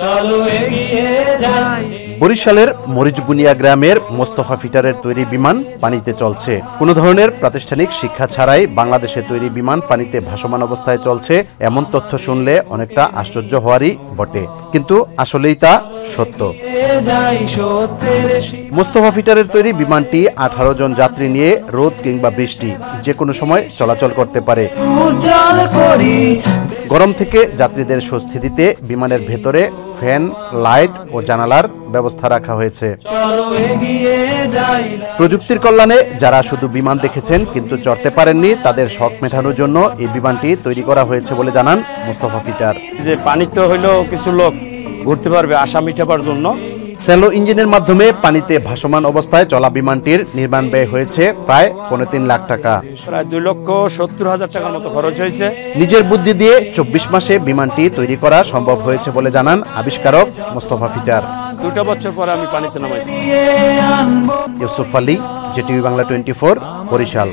চলো এগিয়ে যাই। বরিশালের মরিচবুনিয়া গ্রামের মোস্তফা ফিটারের তৈরি বিমান পানিতে চলছে। কোনো ধরনের প্রাতিষ্ঠানিক শিক্ষা ছাড়াই বাংলাদেশে তৈরি বিমান পানিতে ভাসমান অবস্থায় চলছে, এমন তথ্য শুনলে অনেকটা আশ্চর্য হওয়ারই বটে, কিন্তু আসলেই তা সত্য। মোস্তফা ফিটারের তৈরি বিমানটি 18 জন যাত্রী নিয়ে রোদ কিংবা বৃষ্টি যে কোনো সময় চলাচল করতে পারে। গরম থেকে যাত্রীদের স্বস্তি দিতে বিমানের ভেতরে ফ্যান, লাইট ও জানালার ব্যবস্থা রাখা হয়েছে। প্রযুক্তির কল্যাণে যারা শুধু বিমান দেখেছেন কিন্তু চড়তে পারেননি, তাদের শখ মেটানোর জন্য এই বিমানটি তৈরি করা হয়েছে বলে জানান মোস্তফা ফিটার। যে পানিতে হইলেও কিছু লোক ঘুরতে পারবে, আশা মিটাবার জন্য। স্যালো ইঞ্জিনের মাধ্যমে পানিতে ভাসমান অবস্থায় চলা বিমানটির নির্মাণ ব্যয় হয়েছে প্রায় 3.5 লাখ টাকা। প্রায় 2,70,000 টাকার মতো খরচ হয়েছে। নিজের বুদ্ধি দিয়ে 24 মাসে বিমানটি তৈরি করা সম্ভব হয়েছে বলে জানান আবিষ্কারক মোস্তফা ফিটার। 2টা বছর পরে আমি পানিতে নামাইছি। ইউসুফ আলী, জিটিভি বাংলা 24, বরিশাল।